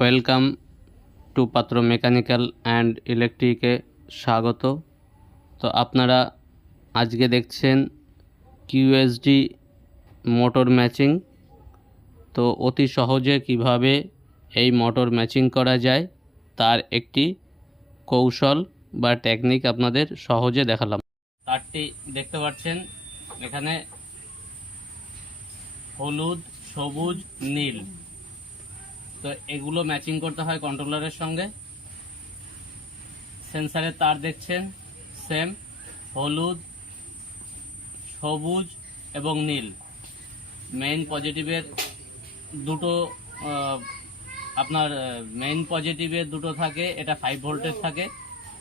Welcome to পাত্র mechanical and ইলেকট্রিকে স্বাগত। তো আপনারা আজকে দেখছেন কিউএসডি মোটর ম্যাচিং। তো অতি সহজে কিভাবে এই মোটর ম্যাচিং করা যায় তার একটি কৌশল বা টেকনিক আপনাদের সহজে দেখালাম। তারটি দেখতে পাচ্ছেন এখানে হলুদ, সবুজ, নীল। তো এগুলো ম্যাচিং করতে হয় কন্ট্রোলারের সঙ্গে। সেন্সারের তার দেখছেন সেম হলুদ, সবুজ এবং নীল। মেইন পজিটিভের দুটো আপনার মেইন পজিটিভের দুটো থাকে, এটা 5 ভোল্টের থাকে।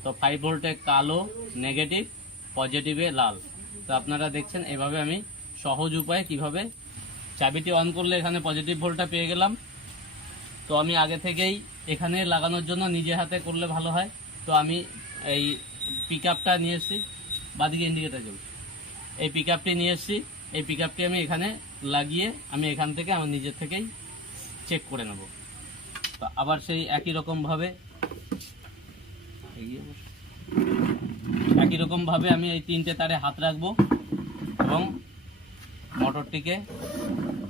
তো 5 ভোল্টে কালো নেগেটিভ, পজিটিভে লাল। তো আপনারা দেখছেন এভাবে আমি সহজ উপায়ে কিভাবে চাবিটি অন করলে এখানে পজিটিভ ভোল্টটা পেয়ে গেলাম। তো আমি আগে থেকেই এখানে লাগানোর জন্য নিজে হাতে করলে ভালো হয়। তো আমি এই পিক আপটা নিয়ে এসেছি, বাদিকে ইন্ডিকেটার যাবো, এই পিক আপটি নিয়ে এসেছি। এই পিক আপটি আমি এখানে লাগিয়ে আমি এখান থেকে আমার নিজের থেকেই চেক করে নেব। তো আবার সেই একই রকমভাবে আমি এই 3টে তারে হাত রাখবো এবং মোটরটিকে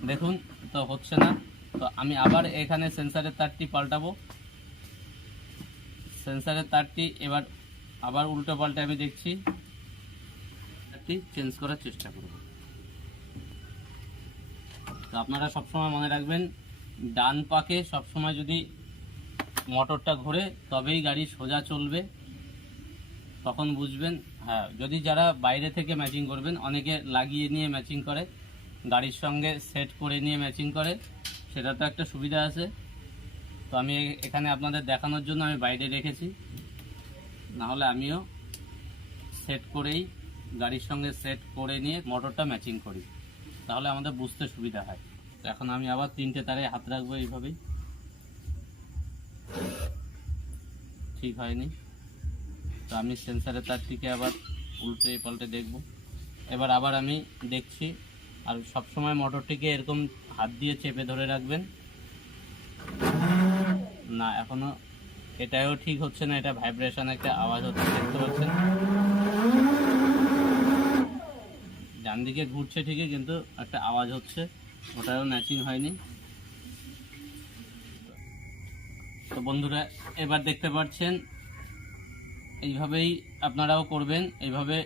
দেখুন তো হচ্ছে না। তো আমি আবার এখানে সেন্সারের তারটি পাল্টাবো। সেন্সারের তারটি এবার আবার উল্টো পাল্টে আমি দেখছি, তারটি চেঞ্জ করার চেষ্টা করব। তো আপনারা সবসময় মনে রাখবেন, ডান পাকে সবসময় যদি মোটরটা ঘোরে তবেই গাড়ি সোজা চলবে। তখন বুঝবেন। হ্যাঁ, যদি যারা বাইরে থেকে ম্যাচিং করবেন, অনেকে লাগিয়ে নিয়ে ম্যাচিং করে, গাড়ির সঙ্গে সেট করে নিয়ে ম্যাচিং করে, সেটা তো একটা সুবিধা আছে। তো আমি এখানে আপনাদের দেখানোর জন্য আমি বাইরে রেখেছি, না হলে আমিও সেট করেই গাড়ির সঙ্গে সেট করে নিয়ে মোটরটা ম্যাচিং করি, তাহলে আমাদের বুঝতে সুবিধা হয়। তো এখন আমি আবার 3টে তারে হাত রাখবো এইভাবেই। ঠিক হয়নি, তো আমি সেন্সারের তারটিকে আবার উল্টে পাল্টে দেখব। এবার আবার আমি দেখছি। আর সবসময় মোটরটিকে এরকম হাত দিয়ে চেপে ধরে রাখবেন। না, এখনো এটাও ঠিক হচ্ছে না, এটা ভাইব্রেশন একটা আওয়াজ হচ্ছে, দেখতে পাচ্ছেন। ডান দিকে ঘুরছে ঠিকই, কিন্তু একটা আওয়াজ হচ্ছে, ওটাও ম্যাচিং হয়নি। তো বন্ধুরা, এবার দেখতে পাচ্ছেন এইভাবেই আপনারাও করবেন। এইভাবে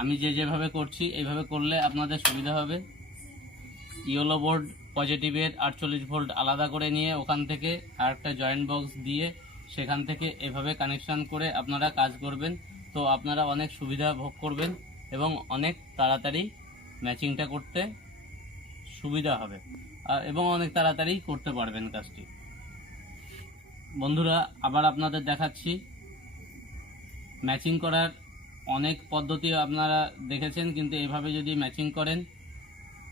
আমি যেভাবে করছি এইভাবে করলে আপনাদের সুবিধা হবে। ইয়েলো বোর্ড পজিটিভের 48 ভোল্ট আলাদা করে নিয়ে ওখান থেকে আরেকটা জয়েন্ট বক্স দিয়ে সেখান থেকে এভাবে কানেকশান করে আপনারা কাজ করবেন। তো আপনারা অনেক সুবিধা ভোগ করবেন এবং অনেক তাড়াতাড়ি ম্যাচিংটা করতে সুবিধা হবে এবং অনেক তাড়াতাড়ি করতে পারবেন কাজটি। বন্ধুরা, আবার আপনাদের দেখাচ্ছি ম্যাচিং করার অনেক পদ্ধতি আপনারা দেখেছেন, কিন্তু এভাবে যদি ম্যাচিং করেন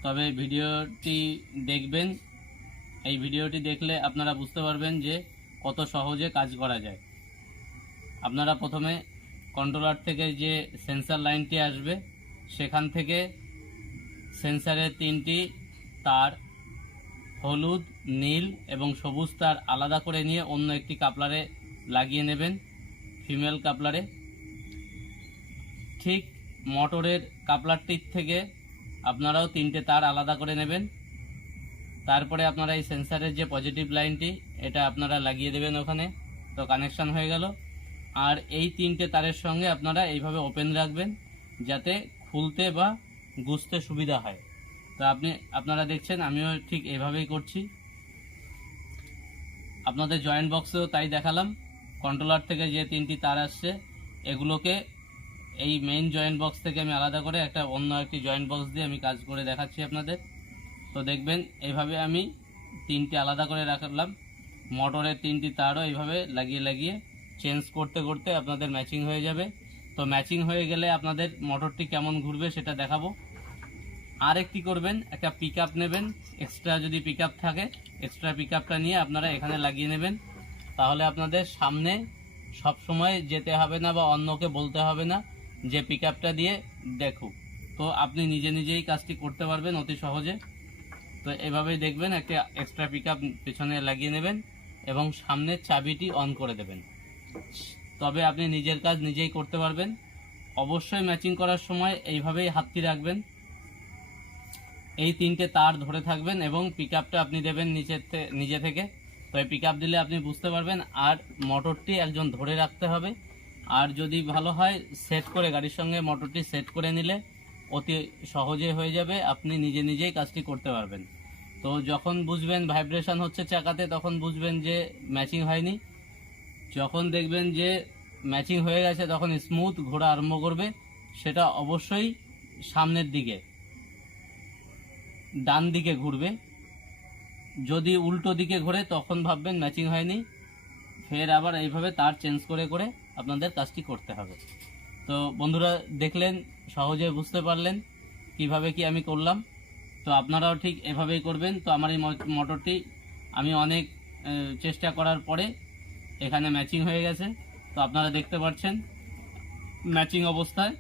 তবে ভিডিওটি দেখবেন। এই ভিডিওটি দেখলে আপনারা বুঝতে পারবেন যে কত সহজে কাজ করা যায়। আপনারা প্রথমে কন্ট্রোলার থেকে যে সেন্সার লাইনটি আসবে সেখান থেকে সেন্সারের 3টি তার হলুদ, নীল এবং সবুজ তার আলাদা করে নিয়ে অন্য একটি কাপলারে লাগিয়ে নেবেন, ফিমেল কাপলারে। ঠিক মোটরের কাপলারটির থেকে আপনারাও 3টে তার আলাদা করে নেবেন। তারপরে আপনারা এই সেন্সারের যে পজিটিভ লাইনটি এটা আপনারা লাগিয়ে দেবেন ওখানে। তো কানেকশান হয়ে গেল। আর এই 3টে তারের সঙ্গে আপনারা এইভাবে ওপেন রাখবেন যাতে খুলতে বা গুছতে সুবিধা হয়। তো আপনারা দেখছেন আমিও ঠিক এভাবেই করছি। আপনাদের জয়েন্ট বক্সেও তাই দেখালাম। কন্ট্রোলার থেকে যে 3টি তার আসছে এগুলোকে এই মেইন জয়েন্ট বক্স থেকে আমি আলাদা করে অন্য একটি জয়েন্ট বক্স দিয়ে আমি কাজ করে দেখাচ্ছি আপনাদের। তো দেখবেন এইভাবে আমি 3টি আলাদা করে রাখলাম। মোটরের 3টি তারও এইভাবে লাগিয়ে লাগিয়ে চেঞ্জ করতে করতে আপনাদের ম্যাচিং হয়ে যাবে। তো ম্যাচিং হয়ে গেলে আপনাদের মোটরটি কেমন ঘুরবে সেটা দেখাবো। আর একটি করবেন, একটা পিক আপ নেবেন, এক্সট্রা যদি পিক আপ থাকে এক্সট্রা পিক আপটা নিয়ে আপনারা এখানে লাগিয়ে নেবেন। তাহলে আপনাদের সামনে সব সময় যেতে হবে না বা অন্যকে বলতে হবে না যে পিক আপটা দিয়ে দেখুক। তো আপনি নিজে নিজেই কাজটি করতে পারবেন অতি সহজে। তো এভাবেই দেখবেন একটা এক্সট্রা পিকআপ পেছনে লাগিয়ে নেবেন এবং সামনের চাবিটি অন করে দেবেন। তবে আপনি নিজের কাজ নিজেই করতে পারবেন। অবশ্যই ম্যাচিং করার সময় এইভাবেই হাতটি রাখবেন, এই 3টে তার ধরে থাকবেন এবং পিকআপটা আপনি দেবেন নিজে থেকে। তো এই পিকআপ দিলে আপনি বুঝতে পারবেন। আর মোটরটি একজন ধরে রাখতে হবে। আর যদি ভালো হয় সেট করে গাড়ির সঙ্গে মোটরটি সেট করে নিলে অতি সহজে হয়ে যাবে, আপনি নিজেই কাজটি করতে পারবেন। তো যখন বুঝবেন ভাইব্রেশন হচ্ছে চাকাতে তখন বুঝবেন যে ম্যাচিং হয়নি। যখন দেখবেন যে ম্যাচিং হয়ে গেছে তখন স্মুথ ঘোরা আরম্ভ করবে, সেটা অবশ্যই সামনের দিকে ডান দিকে ঘুরবে। যদি উল্টো দিকে ঘোরে তখন ভাববেন ম্যাচিং হয়নি, ফের আবার এইভাবে তার চেঞ্জ করে করে আপনাদের কাজটি করতে হবে। তো বন্ধুরা দেখলেন, সহজে বুঝতে পারলেন কিভাবে কি আমি করলাম। তো আপনারাও ঠিক এভাবেই করবেন। তো আমার এই মোটরটি আমি অনেক চেষ্টা করার পরে এখানে ম্যাচিং হয়ে গেছে। তো আপনারা দেখতে পাচ্ছেন ম্যাচিং অবস্থায়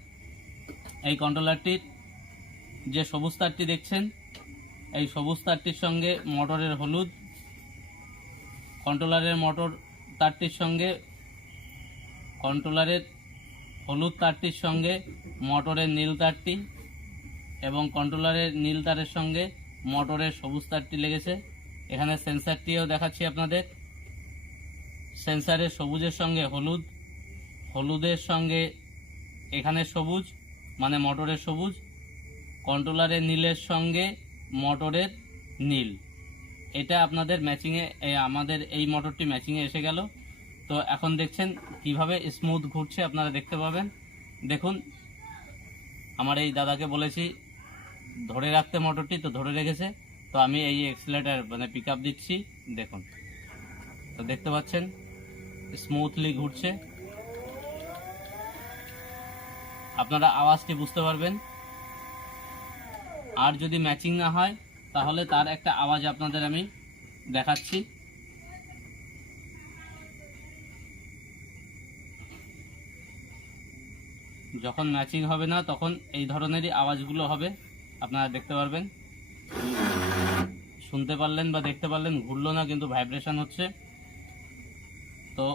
এই কন্ট্রোলারটির যে সবুজ তারটি দেখছেন, এই সবুজ তারটির সঙ্গে মোটরের হলুদ, কন্ট্রোলারের মোটর তারটির সঙ্গে কন্ট্রোলারের হলুদ তারটির সঙ্গে মোটরের নীল তারটি এবং কন্ট্রোলারের নীল তারের সঙ্গে মোটরের সবুজ তারটি লেগেছে। এখানে সেন্সারটিও দেখাচ্ছি আপনাদের। সেন্সারের সবুজের সঙ্গে হলুদ, হলুদের সঙ্গে এখানে সবুজ মানে মোটরের সবুজ, কন্ট্রোলারের নীলের সঙ্গে মোটরের নীল। এটা আপনাদের ম্যাচিংয়ে, আমাদের এই মোটরটি ম্যাচিংয়ে এসে গেল। তো এখন দেখছেন কিভাবে স্মুথ ঘুরছে, আপনারা দেখতে পাবেন। দেখুন, আমার এই দাদাকে বলেছি ধরে রাখতে মোটরটি, তো ধরে রেখেছে। তো আমি এই এক্সিলারেটর মানে পিকআপ দিচ্ছি, দেখুন। তো দেখতে পাচ্ছেন স্মুথলি ঘুরছে, আপনারা আওয়াজটি বুঝতে পারবেন। আর যদি ম্যাচিং না হয় তাহলে তার একটা আওয়াজ আপনাদের আমি দেখাচ্ছি। যখন ম্যাচিং হবে না তখন এই ধরনেরই আওয়াজগুলো হবে, আপনারা দেখতে পারবেন। শুনতে পারলেন বা দেখতে পারলেন, ঘুরলো না কিন্তু ভাইব্রেশন হচ্ছে। তো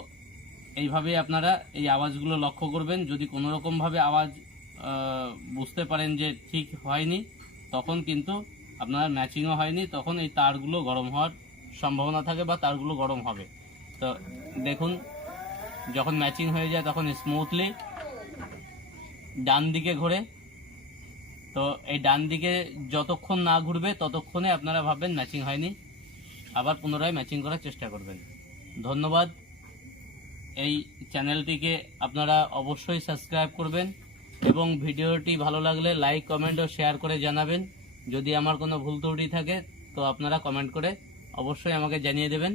এইভাবেই আপনারা এই আওয়াজগুলো লক্ষ্য করবেন। যদি কোনো রকমভাবে আওয়াজ বুঝতে পারেন যে ঠিক হয়নি, তখন কিন্তু আপনার ম্যাচিংও হয়নি, তখন এই তারগুলো গরম হওয়ার সম্ভাবনা থাকে বা তারগুলো গরম হবে। তো দেখুন, যখন ম্যাচিং হয়ে যায় তখন স্মুথলি ডান দিকে ঘোরে। তো এই ডান দিকে যতক্ষণ না ঘুরবে ততক্ষণে আপনারা ভাববেন ম্যাচিং হয়নি, আবার পুনরায় ম্যাচিং করার চেষ্টা করবেন। ধন্যবাদ। এই চ্যানেলটিকে আপনারা অবশ্যই সাবস্ক্রাইব করবেন এবং ভিডিওটি ভালো লাগলে লাইক, কমেন্ট ও শেয়ার করে জানাবেন। যদি আমার কোনো ভুল ত্রুটি থাকে তো আপনারা কমেন্ট করে অবশ্যই আমাকে জানিয়ে দেবেন।